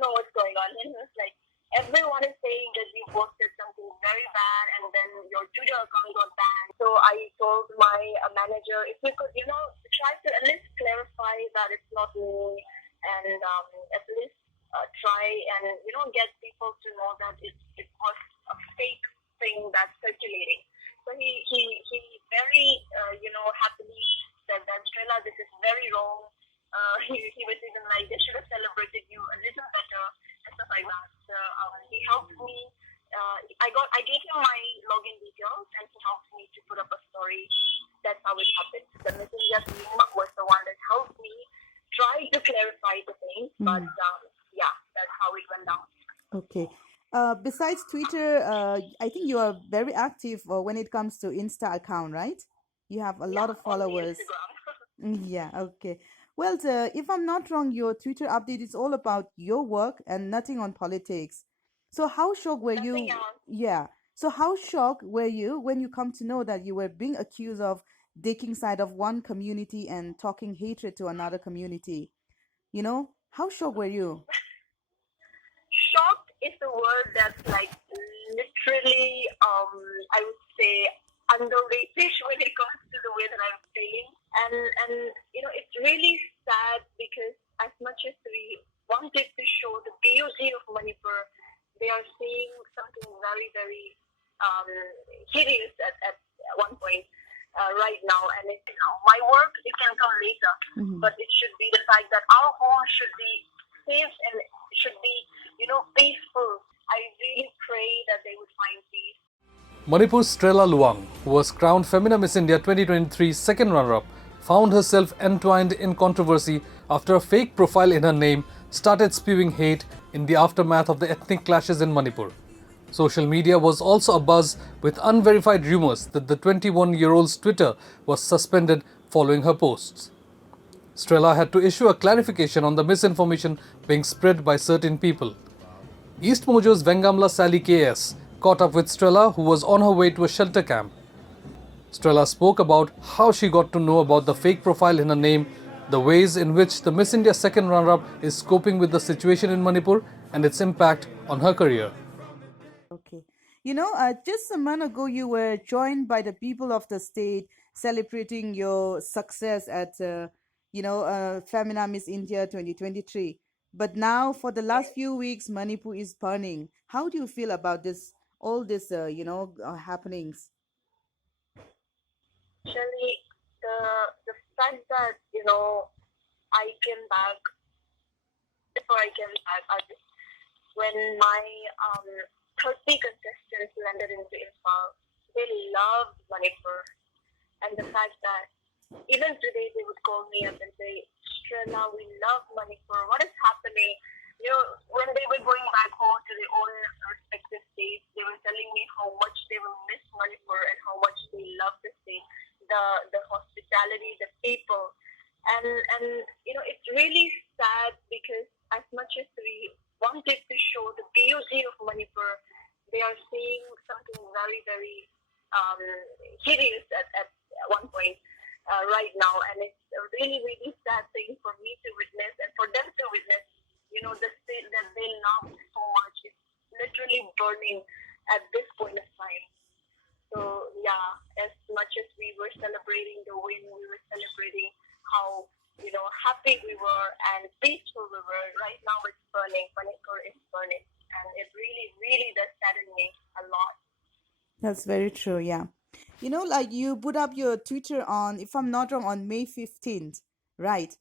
don't know what's going on. And he was like, everyone is saying that you posted something very bad and then your Twitter account got banned. So I told my manager, if we could, try to at least clarify that it's not me and at least try and, get people to know that it was a fake thing that's circulating. So he very, happily said that, Strela, this is very wrong. He was even like, they should have celebrated you a little better and stuff like that. So he helped me. I gave him my login details and he helped me to put up a story. That's how it happened. The messenger team was the one that helped me try to clarify the thing. But that's how it went down. Okay. Besides Twitter, I think you are very active when it comes to Insta account, right? You have a lot of followers. Yeah, okay. Well, if I'm not wrong, your Twitter update is all about your work and nothing on politics. So how shocked were you? Yeah. So how shocked were you when you come to know that you were being accused of taking side of one community and talking hatred to another community? How shocked were you? Shocked is the word that's like literally, I would say, underrated when it comes to the way that I'm feeling. And it's really sad because as much as we wanted to show the beauty of Manipur, they are seeing something very, very hideous at one point right now. And my work, it can come later, but it should be the fact that our home should be safe and should be, peaceful. I really pray that they would find peace. Manipur Strela Luwang, who was crowned Femina Miss India 2023 second runner-up, found herself entwined in controversy after a fake profile in her name started spewing hate in the aftermath of the ethnic clashes in Manipur. Social media was also abuzz with unverified rumors that the 21-year-old's Twitter was suspended following her posts. Strela had to issue a clarification on the misinformation being spread by certain people. EastMojo's Vangamla Salle KS caught up with Strela, who was on her way to a shelter camp. Strela spoke about how she got to know about the fake profile in her name, the ways in which the Miss India second runner-up is coping with the situation in Manipur, and its impact on her career. Okay. Just a month ago, you were joined by the people of the state celebrating your success at, Femina Miss India 2023. But now, for the last few weeks, Manipur is burning. How do you feel about all this, happenings? Actually, the fact that I came back before I came back, when my 30 contestants landed into Imphal, they loved Manipur, and the fact that even today they would call me up and say, Strela, we love Manipur. What is happening? When they were going back home to their own respective states, they were telling me how much they will miss Manipur and how much they love the state, the hospitality, the people. And it's really sad because as much as we wanted to show the beauty of Manipur, they are seeing something very, very hideous at one point right now. And it's a really, really sad thing for me to witness and for them to witness. The state that they love so much is literally burning at this point of time. So, as much as we were celebrating the win, we were celebrating how, happy we were and peaceful we were. Right now it's burning. Manipur is burning. And it really, really does sadden me a lot. That's very true, yeah. Like you put up your Twitter on, if I'm not wrong, on May 15th, right?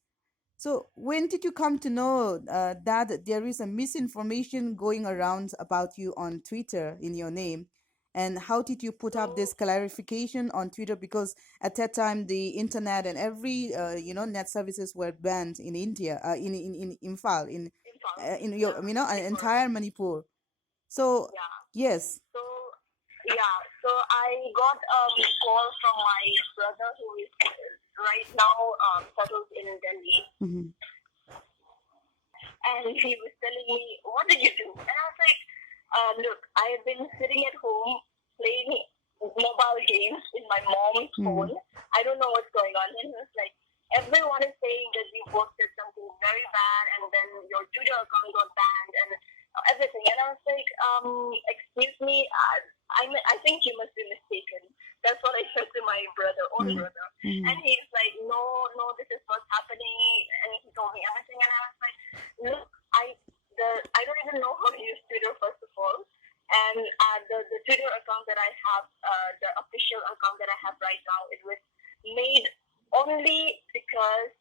So when did you come to know that there is a misinformation going around about you on Twitter in your name? And how did you put up this clarification on Twitter? Because at that time, the internet and every net services were banned in India, in Imphal, in your entire Manipur. So yes. So I got a call from my brother who is right now settled in Delhi. Mm-hmm. And he was telling me, what did you do? And I was like, look, I have been sitting at home playing mobile games in my mom's phone. I don't know what's going on. And he was like, everyone is saying that you posted something very bad and then your Twitter account got banned excuse me, I think you must be mistaken. That's what I said to my own brother. And he's like, no, this is what's happening. And he told me everything. And I was like, look, I don't even know how to use Twitter, first of all. And the Twitter account that I have, the official account that I have right now, it was made only because,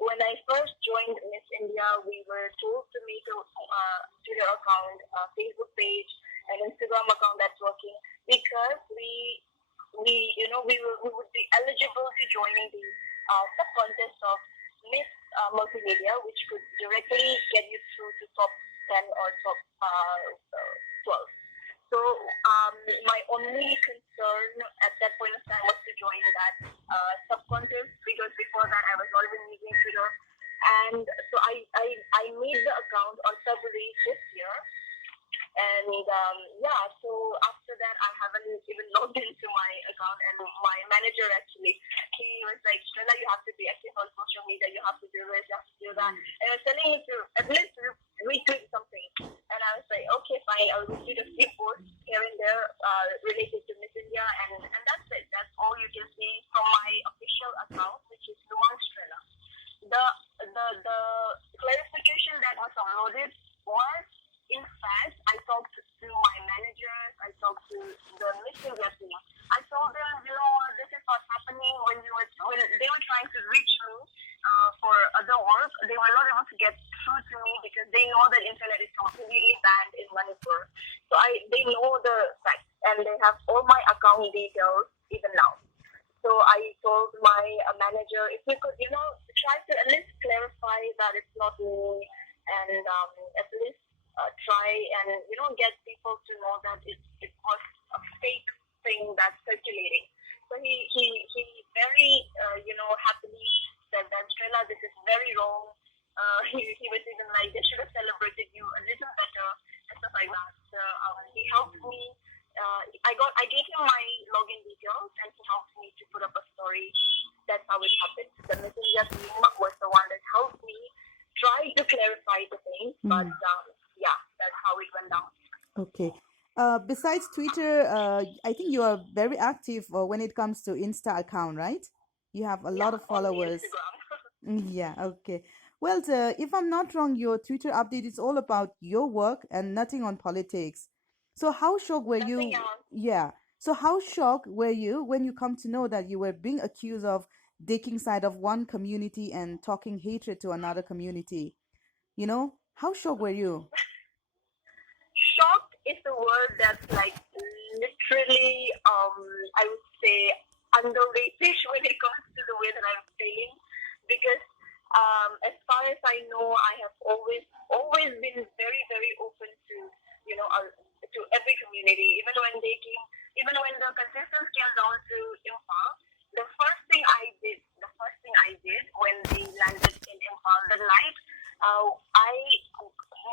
when I first joined Miss India, we were told to make a Twitter account, a Facebook page, an Instagram account that's working, because we would be eligible to join the sub-contest of Miss Multimedia, which could directly get you through to top 10 or top 12. So my only concern at that point of time was to join that sub-contest, because before that I was not even using Twitter. And so I made the account on February this year. And so after that, I haven't even logged into my account. And my manager actually, he was like, Strela, you have to be active on social media. You have to do this, you have to do that. And I was telling me to at least retweet something. And I was like, okay, fine. I'll retweet a few posts here and there related to Miss India. And that's it. That's all you can see from my official account, which is Luwang Strela. The clarification that was uploaded was, in fact, I talked to my managers, I talked to the Miss India team. I told them, this is what's happening. When they were trying to reach me for other work, they were not able to get through to me because they know that internet is completely banned in Manipur. So they know the facts, and they have all my account details even now. So I told my manager, if we could, try to at least clarify that it's not me, and at least try and get people to know that it was a fake thing that's circulating. So he very happily said that, Strela, this is very wrong. He was even like, they should have celebrated you a little better and stuff like that. So he helped me. I gave him my login details, and he helped me to put up a story. That's how it happened. The Messenger team was the one that helped me try to clarify the things, but that's how it went down. Okay. Besides Twitter, I think you are very active when it comes to Insta account, right? You have a lot of followers. Yeah, okay. Well, if I'm not wrong, your Twitter update is all about your work and nothing on politics. So how shocked were you? Yeah. So how shocked were you when you come to know that you were being accused of taking side of one community and talking hatred to another community? How shocked were you? Shocked is the word that's like literally, I would say, underrated when it comes to the way that I'm feeling, because as far as I know, I have always been very, very open to to every community. Even when the contestants came down to Imphal, the first thing I did when they landed in Imphal that night, I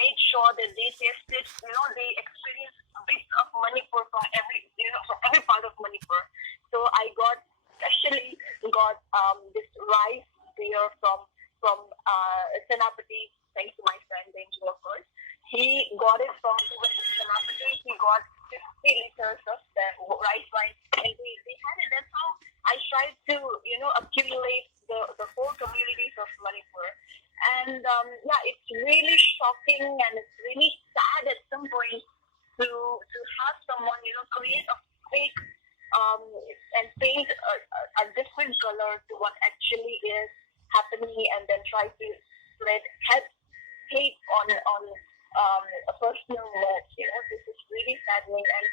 made sure that they tasted, they experienced bits of Manipur from every part of Manipur. So I especially got this rice beer from Senapati, thanks to my friend Benji, of course. He got it from Senapati. He got 50 liters of the rice wine, and they had it. That's how I tried to, accumulate the whole communities of Manipur. And it's really shocking, and it's really sad at some point to have someone, create a fake and paint a different color to what actually is happening, and then try to spread hate on a personal note. This is really saddening, and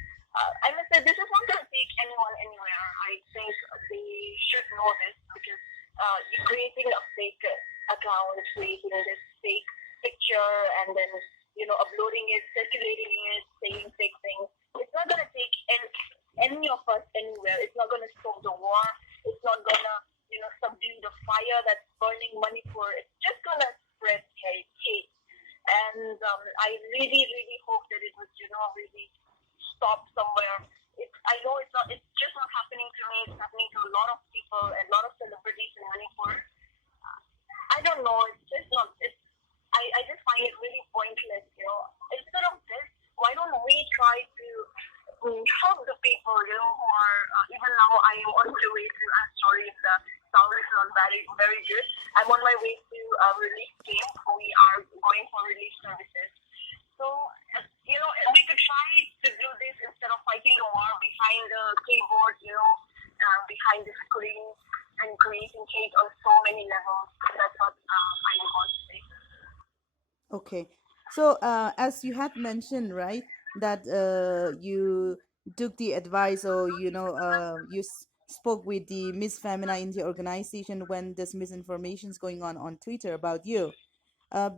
I must say, this is not going to take anyone anywhere. I think they should know this, because creating a fake account, creating this fake picture, and then uploading it, circulating it, saying fake things, it's not going to take any of us anywhere. It's not going to stop the war. It's not going to subdue the fire that's burning Manipur. It's just going to spread hate. And I really, really hope that it would really stop somewhere. I know it's just not happening to me. It's happening to a lot of people and a lot of celebrities in Manipur. I don't know. It's just not. I just find it really pointless. Instead of this, very, very good. I'm on my way to release team. We are going for release services. So, we could try to do this instead of fighting the war behind the keyboard, behind the screen and creating hate on so many levels. That's what I would want to say. Okay. So, as you had mentioned, right, that you took the advice, or spoke with the Miss Femina in the organization when this misinformation is going on Twitter about you.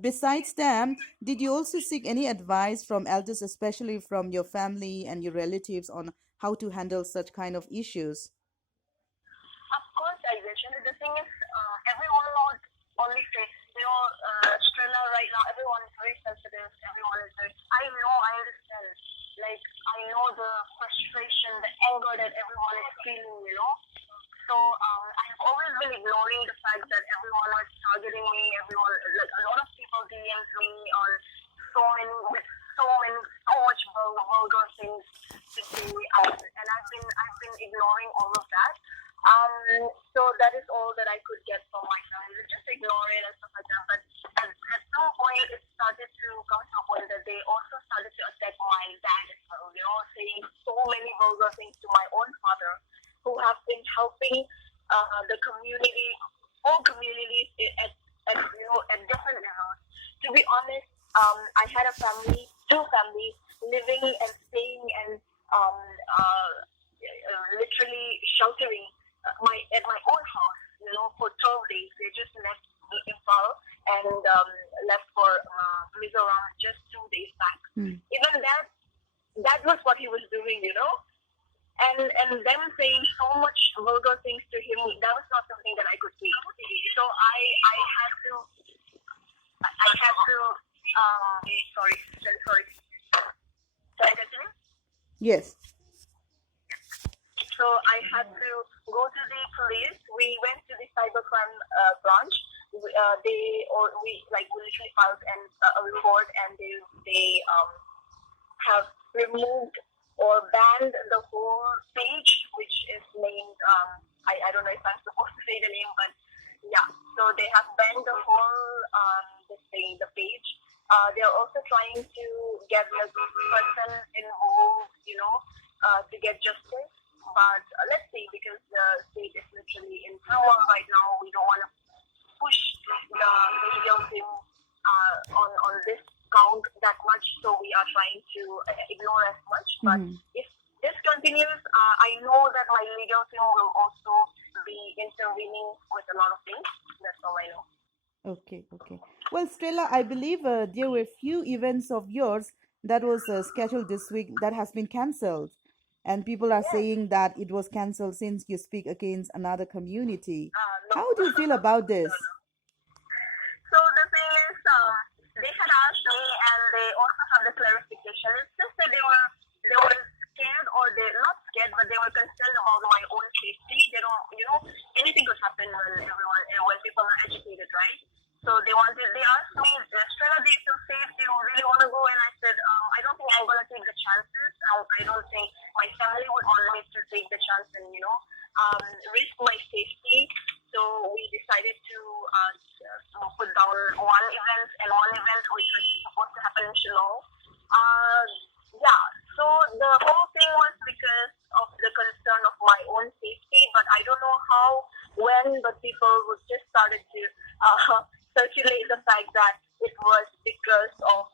Besides them, did you also seek any advice from elders, especially from your family and your relatives, on how to handle such kind of issues? Of course, I wish. And the thing is, everyone not only say, Strela right now, everyone is very sensitive. Everyone is very. I know, I understand. Like, I know the frustration, the anger that everyone is feeling. So I've always been ignoring the fact that everyone was targeting me. Everyone, like a lot of people DM'd me on so much vulgar things to say, and I've been ignoring all of that. So that is all that I could get from my family. Just ignore it and stuff like that. But at some point, it started to come to a point that they also started to attack my dad as well. Saying so many vulgar things to my own father, who have been helping the community, all communities at different levels. To be honest, I had two families living and staying and literally sheltering at my own house, for 12 days. They just left Impal and left for Mizoram just 2 days back. Even that was what he was doing, and them saying so much vulgar things to him, that was not something that I could see. So I had to sorry. Can I continue? Yes. So I had to go to the police. We went to the cybercrime branch. We literally filed a report, and they have removed or banned the whole page, which is named, I don't know if I'm supposed to say the name, but yeah. So they have banned the whole the page. They're also trying to get the person involved, to get justice. But let's see, because the state is literally in turmoil right now. We don't want to push the legal thing on this count that much, so we are trying to ignore as much. But if this continues, I know that my legal team will also be intervening with a lot of things. That's all I know. Okay. Well, Strela, I believe there were few events of yours that was scheduled this week that has been cancelled. And people are saying that it was cancelled since you speak against another community. No. How do you feel about this? So the thing is, they had asked me, and they also have the clarification. It's just that they were scared, or they're not scared, but they were concerned about my own safety. They don't, anything could happen when people are agitated, right? So they asked me, Strela, do you feel safe? Do you really want to go? And I said, I don't think I'm going to take the chances. I don't think my family would want me to take the chance and, risk my safety. So we decided to put down one event which was supposed to happen in Shillong. So the whole thing was because of the concern of my own safety, but I don't know when the people would just started to circulate the fact that it was because of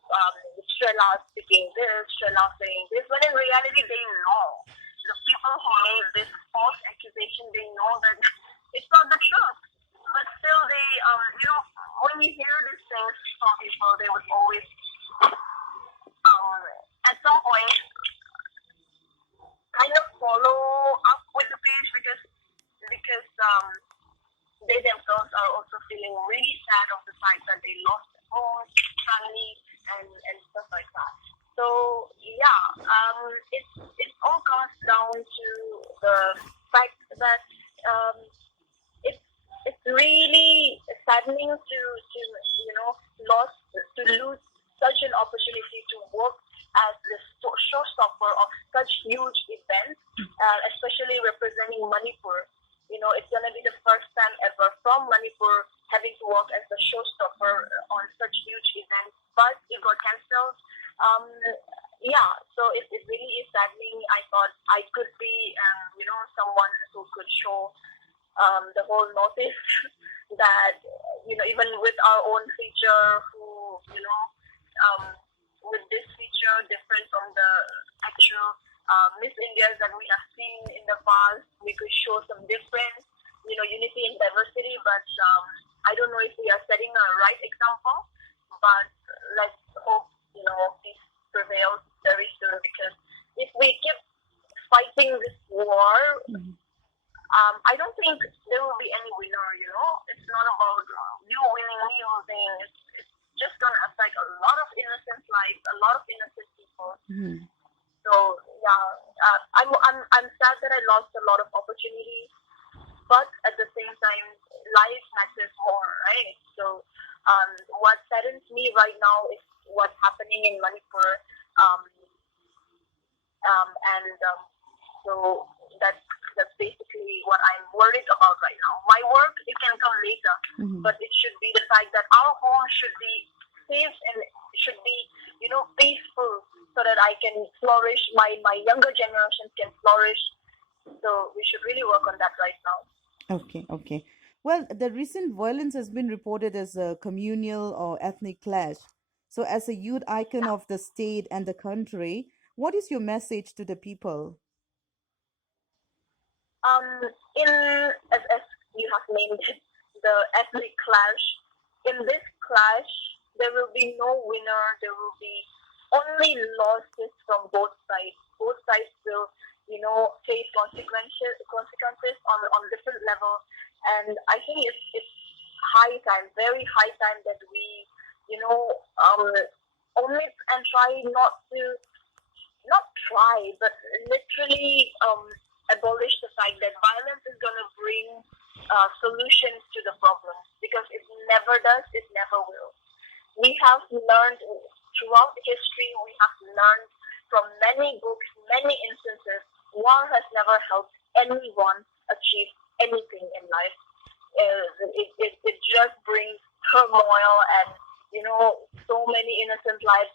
Strela speaking this, Strela saying this, when in reality they know. The people who made this false accusation, they know that it's not the truth. But still they, when you hear these things from people, they would always, at some point, kind of follow up with the page because they themselves are also feeling really sad of the fact that they lost their home, family, and stuff like that. So it all comes down to the fact that it's really saddening to lose such an opportunity to work as the showstopper of such huge events, especially representing Manipur. It's going to be the first time ever from Manipur event, but it got cancelled. Um, yeah, so it really is saddening. I thought I could be, someone who could show the whole Northeast that, even with our own feature, um, with this feature different from the actual Miss Indias that we have seen in the past, we could show some difference, unity and diversity. But I don't know if we are setting a right example, but let's hope, peace prevails very soon, because if we keep fighting this war, I don't think there will be any winner, It's not about you winning, me losing. It's just going to affect a lot of innocent lives, a lot of innocent people. So, yeah, I'm sad that I lost a lot of opportunities, but at the same time, life matters more, right? So, what saddens me right now is what's happening in Manipur. So that's basically what I'm worried about right now. My work, it can come later, but it should be the fact that our home should be safe and should be, peaceful, so that I can flourish, my younger generations can flourish. So we should really work on that right now. Okay. Well, the recent violence has been reported as a communal or ethnic clash. So, as a youth icon of the state and the country, what is your message to the people? In as you have named it, the ethnic clash. In this clash, there will be no winner. There will be only losses from both sides. Both sides will, face consequences on different levels. And I think it's high time, very high time that we, omit and try not try, but literally abolish the fact that violence is going to bring solutions to the problem, because it never does, it never will. We have learned throughout history, we have learned from many books, many instances, war has never helped anyone achieve anything in life. It just brings turmoil and, so many innocent lives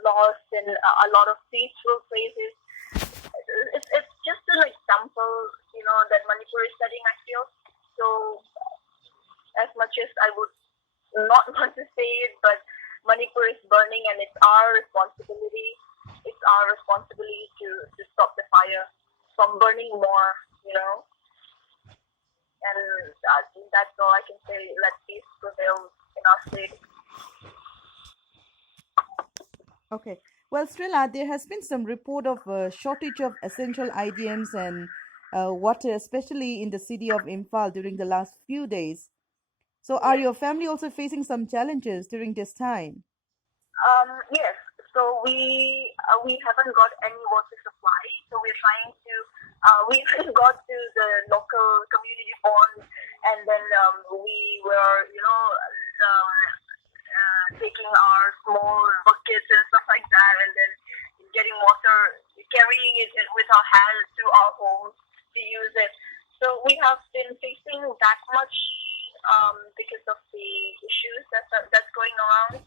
lost in a lot of peaceful places. It's just an example, that Manipur is setting, I feel. So, as much as I would not want to say it, but Manipur is burning, and it's our responsibility. It's our responsibility to stop the fire from burning more, And that's all I can say. Let peace prevail in our state. Okay. Well, Strela, there has been some report of a shortage of essential items and water, especially in the city of Imphal during the last few days. So, are your family also facing some challenges during this time? Yes. So we haven't got any water supply. So we're trying to. We even got to the local community pond, and then we were, taking our small buckets and stuff like that, and then getting water, carrying it with our hands to our homes to use it. So we have been facing that much because of the issues that's going around.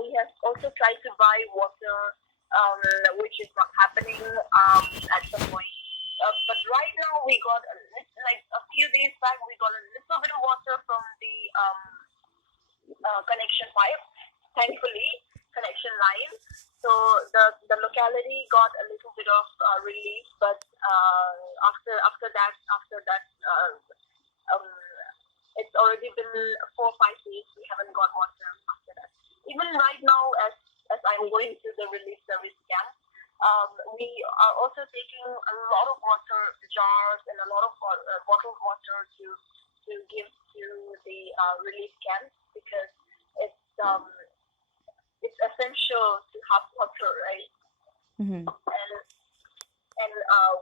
We have also tried to buy water, which is not happening at some point. But right now, we got like a few days back, we got a little bit of water from the connection pipe, thankfully, connection line. So the locality got a little bit of relief, but after that, it's already been 4 or 5 days we haven't got water after that. Even right now, as I'm going to the relief service camp, we are also taking a lot of water jars and a lot of bottled water to give to the relief camps, because it's essential to have water, right? Mm-hmm. And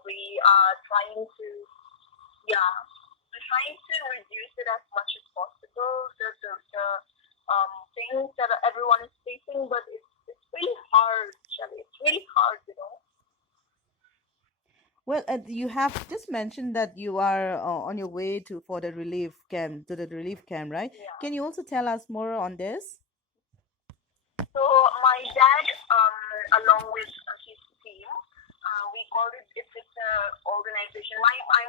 we are trying to we're trying to reduce it as much as possible. The things that everyone is facing, but it's really hard, Shelly. It's really hard. Well, you have just mentioned that you are on your way to the relief camp, right? Yeah. Can you also tell us more on this? my dad, along with his team, we call it, it's an organization.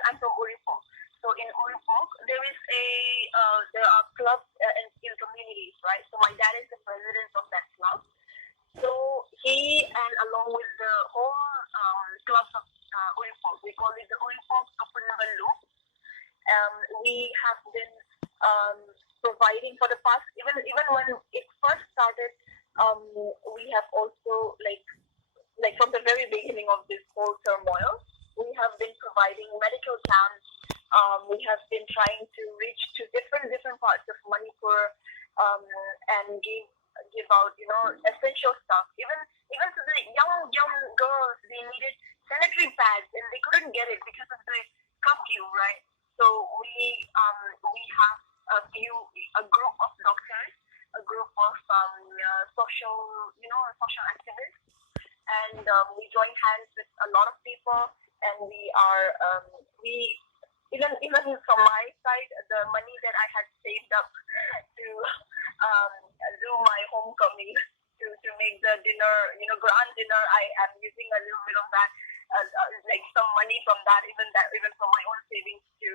I'm from Uripok. So in Uripok, there are clubs in communities, right? So my dad is the president of that club. So he, and along with the whole clubs of Uripok, we call it the Uripok Upper Loop. We have been providing for the past, even when it first started, we have also, like from the very beginning of this whole turmoil, we have been providing medical camps. We have been trying to reach to different parts of Manipur, and give out, essential stuff. Even to the young girls, they needed sanitary pads and they couldn't get it because of the curfew, right? So we have a group of doctors, a group of social activists, and we join hands with a lot of people, and we are even from my side, the money that I had saved up to do my homecoming, to make the dinner, grand dinner, I am using a little bit of that, like some money from that, even from my own savings, to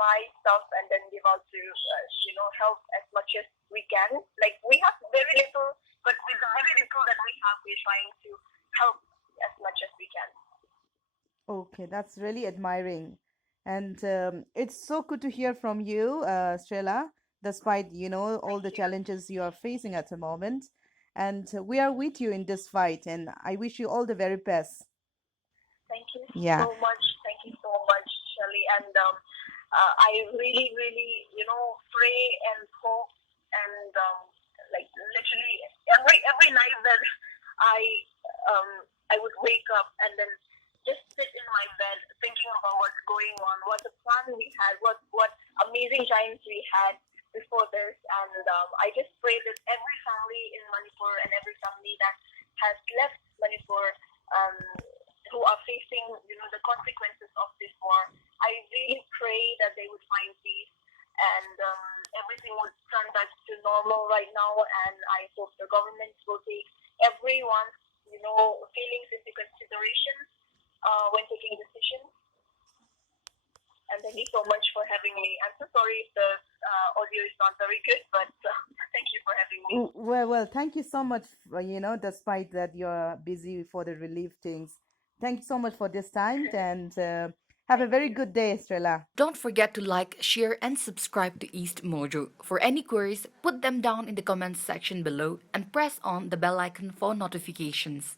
buy stuff and then give out to, help as much as we can. Like, we have very little, but with the very little that we have, we're trying to help as much as we can. Okay, that's really admiring. And it's so good to hear from you, Strela, despite, all the challenges you are facing at the moment. And we are with you in this fight, and I wish you all the very best. Thank you Yeah. so much. Thank you so much, Shelly. And I really, really, pray and hope, and like literally every night that I would wake up and then just sit in my bed thinking about what's going on, what the plan we had, what amazing times we had before this, and I just pray that every family in Manipur and every family that has left Manipur, who are facing, the consequences of this war, I really pray that they would find peace, and everything would turn back to normal right now. And I hope the government will take everyone's, feelings into consideration when taking decisions. And thank you so much for having me. I'm so sorry if the audio is not very good, but thank you for having me. Well, thank you so much, despite that you're busy for the relief things. Thank you so much for this time, and have a very good day, Strela. Don't forget to like, share, and subscribe to EastMojo. For any queries, put them down in the comments section below and press on the bell icon for notifications.